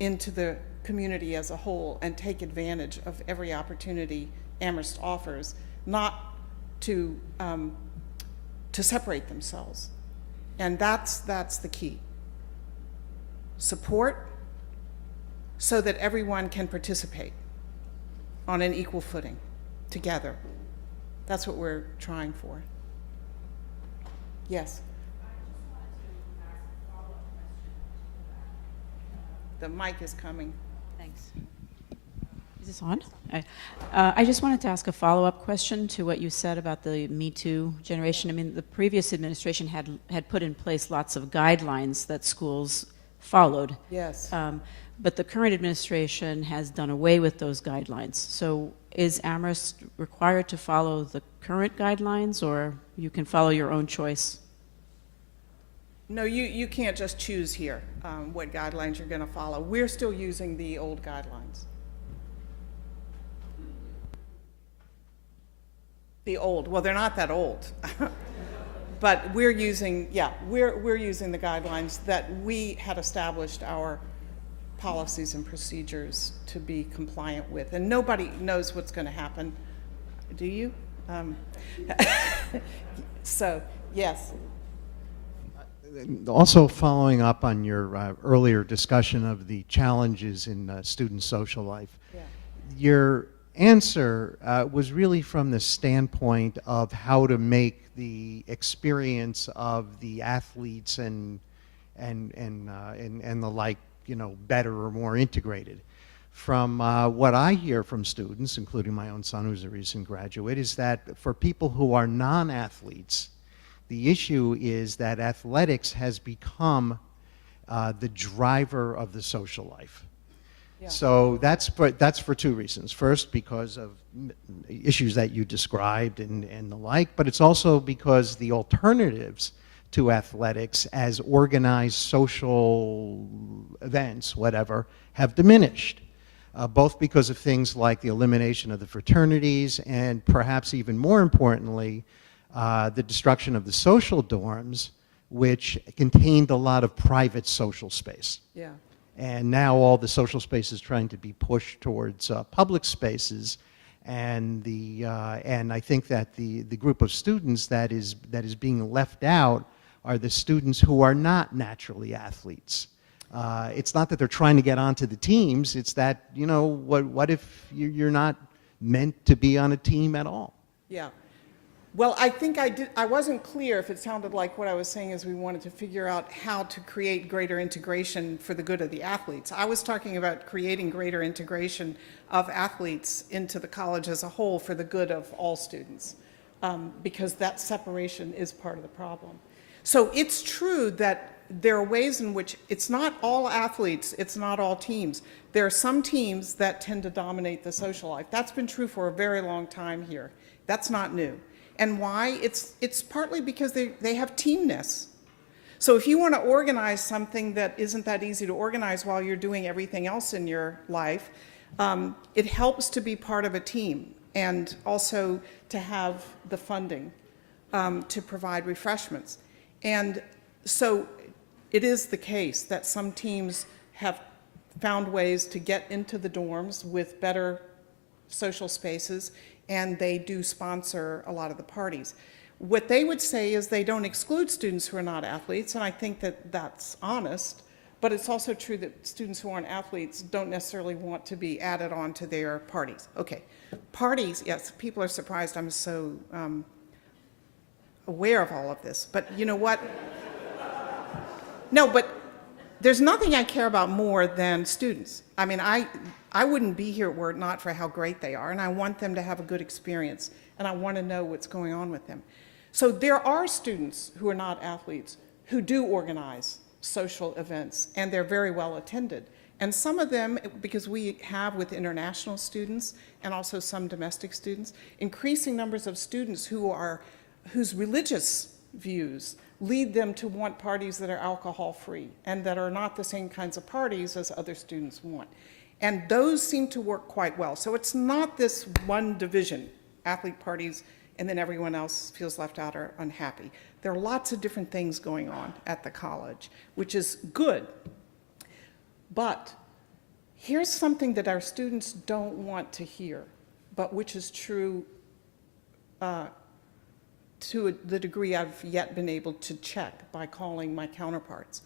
into the community as a whole and take advantage of every opportunity Amherst offers, not to separate themselves. And that's the key. Support so that everyone can participate on an equal footing together. That's what we're trying for. Yes. The mic is coming. Thanks. Is this on? I just wanted to ask a follow-up question to what you said about the Me Too generation. I mean, the previous administration had put in place lots of guidelines that schools followed. Yes. But the current administration has done away with those guidelines. So is Amherst required to follow the current guidelines, or you can follow your own choice? No, you can't just choose here what guidelines you're going to follow. We're still using the old guidelines. The old, well, they're not that old. But we're using, we're using the guidelines that we had established our policies and procedures to be compliant with. And nobody knows what's going to happen. Do you? So, yes. Also following up on your earlier discussion of the challenges in student social life, your answer was really from the standpoint of how to make the experience of the athletes and the like, better or more integrated. From what I hear from students, including my own son who's a recent graduate, is that for people who are non-athletes, the issue is that athletics has become the driver of the social life. Yeah. So that's for two reasons. First, because of issues that you described and the like, but it's also because the alternatives to athletics as organized social events, whatever, have diminished. Both because of things like the elimination of the fraternities and perhaps even more importantly, the destruction of the social dorms, which contained a lot of private social space. Yeah. And now all the social space is trying to be pushed towards public spaces, and I think that the group of students that is being left out are the students who are not naturally athletes. It's not that they're trying to get onto the teams, it's that, what if you're not meant to be on a team at all? Yeah. Well, I think I wasn't clear if it sounded like what I was saying is we wanted to figure out how to create greater integration for the good of the athletes. I was talking about creating greater integration of athletes into the college as a whole for the good of all students, because that separation is part of the problem. So it's true that there are ways in which it's not all athletes, it's not all teams. There are some teams that tend to dominate the social life. That's been true for a very long time here. That's not new. And why? It's partly because they have teamness. So if you want to organize something that isn't that easy to organize while you're doing everything else in your life, it helps to be part of a team and also to have the funding to provide refreshments. And so it is the case that some teams have found ways to get into the dorms with better social spaces, and they do sponsor a lot of the parties. What they would say is they don't exclude students who are not athletes, and I think that that's honest, but it's also true that students who aren't athletes don't necessarily want to be added on to their parties. Okay, parties, yes, people are surprised I'm so aware of all of this, but you know what? No, but there's nothing I care about more than students. I mean, I wouldn't be here were it not for how great they are, and I want them to have a good experience, and I want to know what's going on with them. So there are students who are not athletes who do organize social events, and they're very well attended. And some of them, because we have with international students and also some domestic students, increasing numbers of students whose religious views lead them to want parties that are alcohol-free and that are not the same kinds of parties as other students want. And those seem to work quite well. So it's not this one division, athlete parties, and then everyone else feels left out or unhappy. There are lots of different things going on at the college, which is good. But here's something that our students don't want to hear, but which is true to the degree I've yet been able to check by calling my counterparts.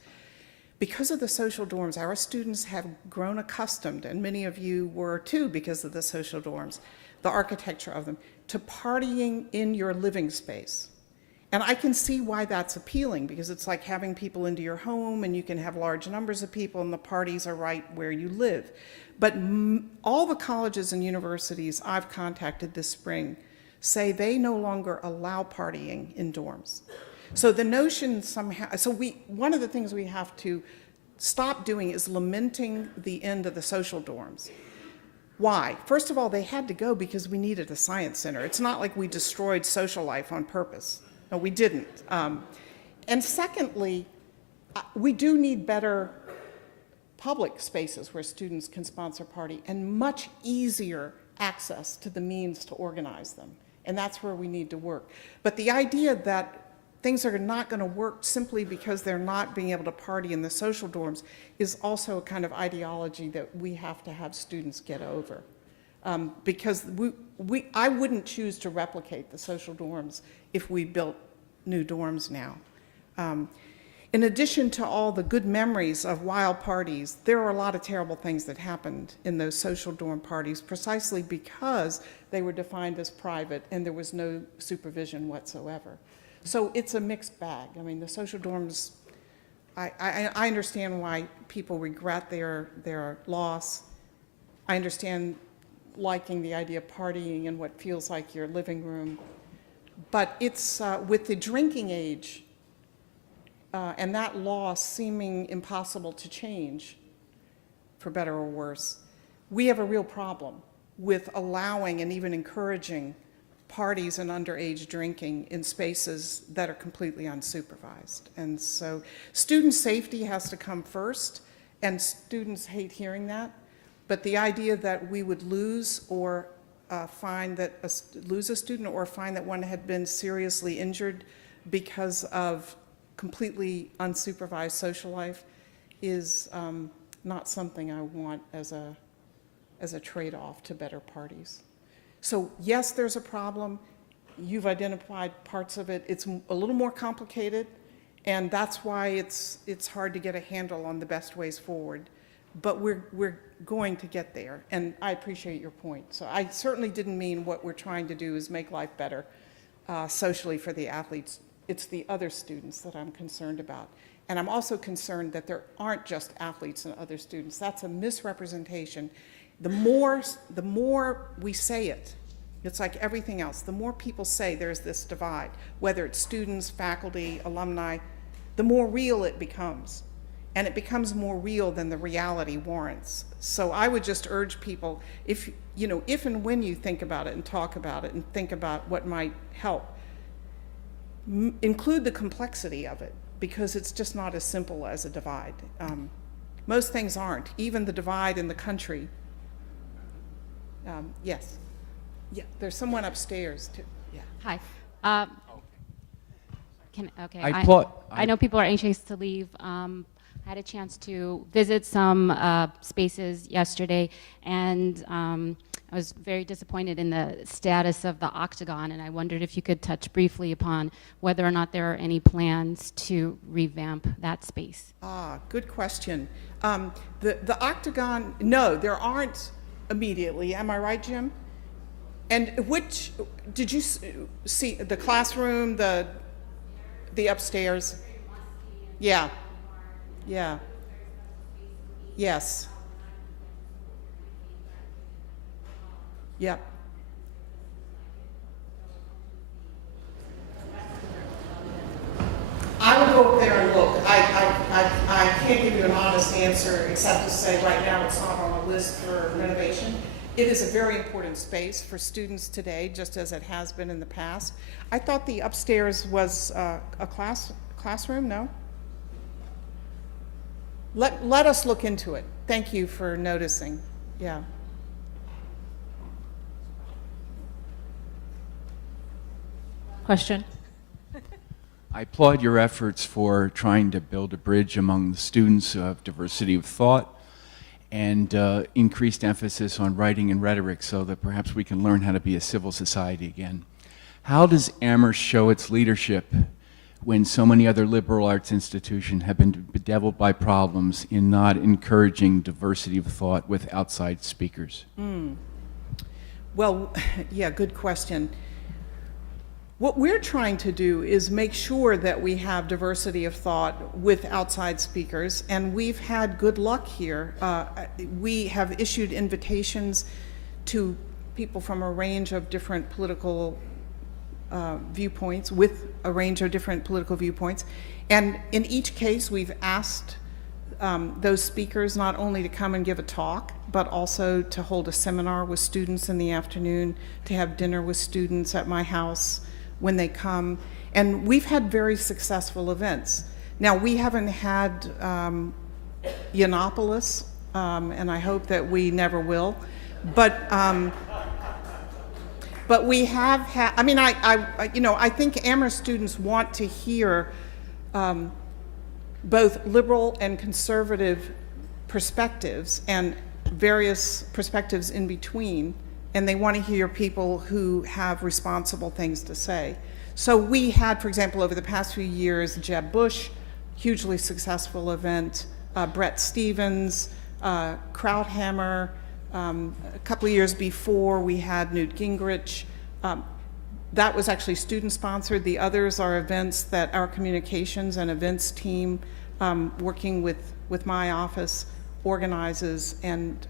Because of the social dorms, our students have grown accustomed, and many of you were too because of the social dorms, the architecture of them, to partying in your living space. And I can see why that's appealing, because it's like having people into your home, and you can have large numbers of people, and the parties are right where you live. But all the colleges and universities I've contacted this spring say they no longer allow partying in dorms. So the notion somehow, one of the things we have to stop doing is lamenting the end of the social dorms. Why? First of all, they had to go because we needed a science center. It's not like we destroyed social life on purpose. No, we didn't. And secondly, we do need better public spaces where students can sponsor party, and much easier access to the means to organize them. And that's where we need to work. But the idea that things are not going to work simply because they're not being able to party in the social dorms is also a kind of ideology that we have to have students get over. Because I wouldn't choose to replicate the social dorms if we built new dorms now. In addition to all the good memories of wild parties, there are a lot of terrible things that happened in those social dorm parties precisely because they were defined as private and there was no supervision whatsoever. So it's a mixed bag. I mean, the social dorms, I understand why people regret their loss. I understand liking the idea of partying in what feels like your living room. But it's with the drinking age and that loss seeming impossible to change, for better or worse, we have a real problem with allowing and even encouraging parties and underage drinking in spaces that are completely unsupervised. And so student safety has to come first, and students hate hearing that. But the idea that we would lose or lose a student or find that one had been seriously injured because of completely unsupervised social life is not something I want as a trade-off to better parties. So yes, there's a problem. You've identified parts of it. It's a little more complicated, and that's why it's hard to get a handle on the best ways forward. But we're going to get there, and I appreciate your point. So I certainly didn't mean what we're trying to do is make life better socially for the athletes. It's the other students that I'm concerned about. And I'm also concerned that there aren't just athletes and other students. That's a misrepresentation. The more we say it, it's like everything else. The more people say there's this divide, whether it's students, faculty, alumni, the more real it becomes. And it becomes more real than the reality warrants. So I would just urge people, if and when you think about it and talk about it and think about what might help, include the complexity of it, because it's just not as simple as a divide. Most things aren't, even the divide in the country. Yes. Yeah, there's someone upstairs too. Yeah. Hi. Okay. I know people are anxious to leave. I had a chance to visit some spaces yesterday, and I was very disappointed in the status of the Octagon, and I wondered if you could touch briefly upon whether or not there are any plans to revamp that space. Good question. The Octagon, no, there aren't immediately. Am I right, Jim? And which, did you see the classroom, the upstairs? Yeah. Yeah. Yes. Yep. I would go up there and look. I can't give you an honest answer except to say right now it's not on the list for renovation. It is a very important space for students today, just as it has been in the past. I thought the upstairs was a classroom, no? Let us look into it. Thank you for noticing. Yeah. Question? I applaud your efforts for trying to build a bridge among the students of diversity of thought and increased emphasis on writing and rhetoric so that perhaps we can learn how to be a civil society again. How does Amherst show its leadership when so many other liberal arts institutions have been bedeviled by problems in not encouraging diversity of thought with outside speakers? Well, yeah, good question. What we're trying to do is make sure that we have diversity of thought with outside speakers, and we've had good luck here. We have issued invitations to people from a range of different political viewpoints, with a range of different political viewpoints. And in each case, we've asked those speakers not only to come and give a talk, but also to hold a seminar with students in the afternoon, to have dinner with students at my house when they come. And we've had very successful events. Now, we haven't had Yiannopoulos, and I hope that we never will, but we have had, I mean, I think Amherst students want to hear both liberal and conservative perspectives and various perspectives in between, and they want to hear people who have responsible things to say. So we had, for example, over the past few years, Jeb Bush, hugely successful event, Brett Stevens, Krauthammer. A couple of years before, we had Newt Gingrich. That was actually student-sponsored. The others are events that our communications and events team, working with my office, organizes and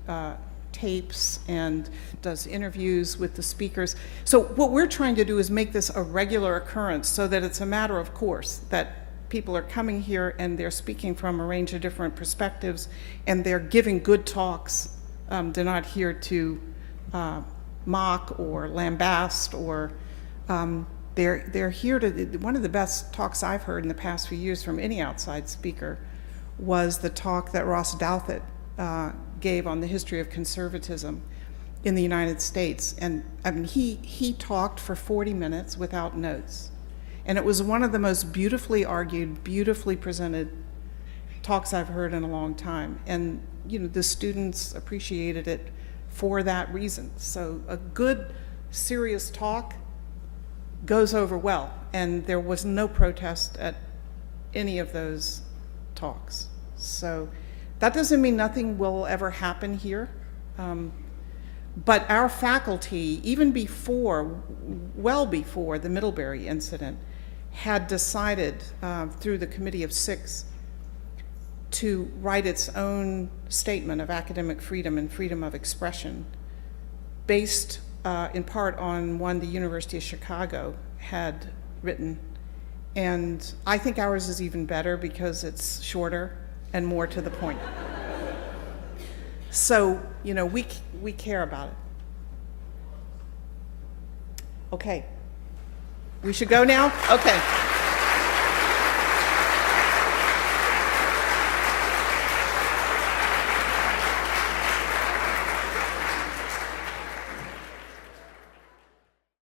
tapes and does interviews with the speakers. So what we're trying to do is make this a regular occurrence so that it's a matter of course that people are coming here and they're speaking from a range of different perspectives and they're giving good talks. They're not here to mock or lambast, or they're here to, one of the best talks I've heard in the past few years from any outside speaker was the talk that Ross Douthat gave on the history of conservatism in the United States. And I mean, he talked for 40 minutes without notes. And it was one of the most beautifully argued, beautifully presented talks I've heard in a long time. And you know, the students appreciated it for that reason. So a good, serious talk goes over well. And there was no protest at any of those talks. So that doesn't mean nothing will ever happen here. But our faculty, even before, well before the Middlebury incident, had decided through the Committee of Six to write its own statement of academic freedom and freedom of expression based in part on one the University of Chicago had written. And I think ours is even better because it's shorter and more to the point. So, you know, we care about it. Okay. We should go now? Okay.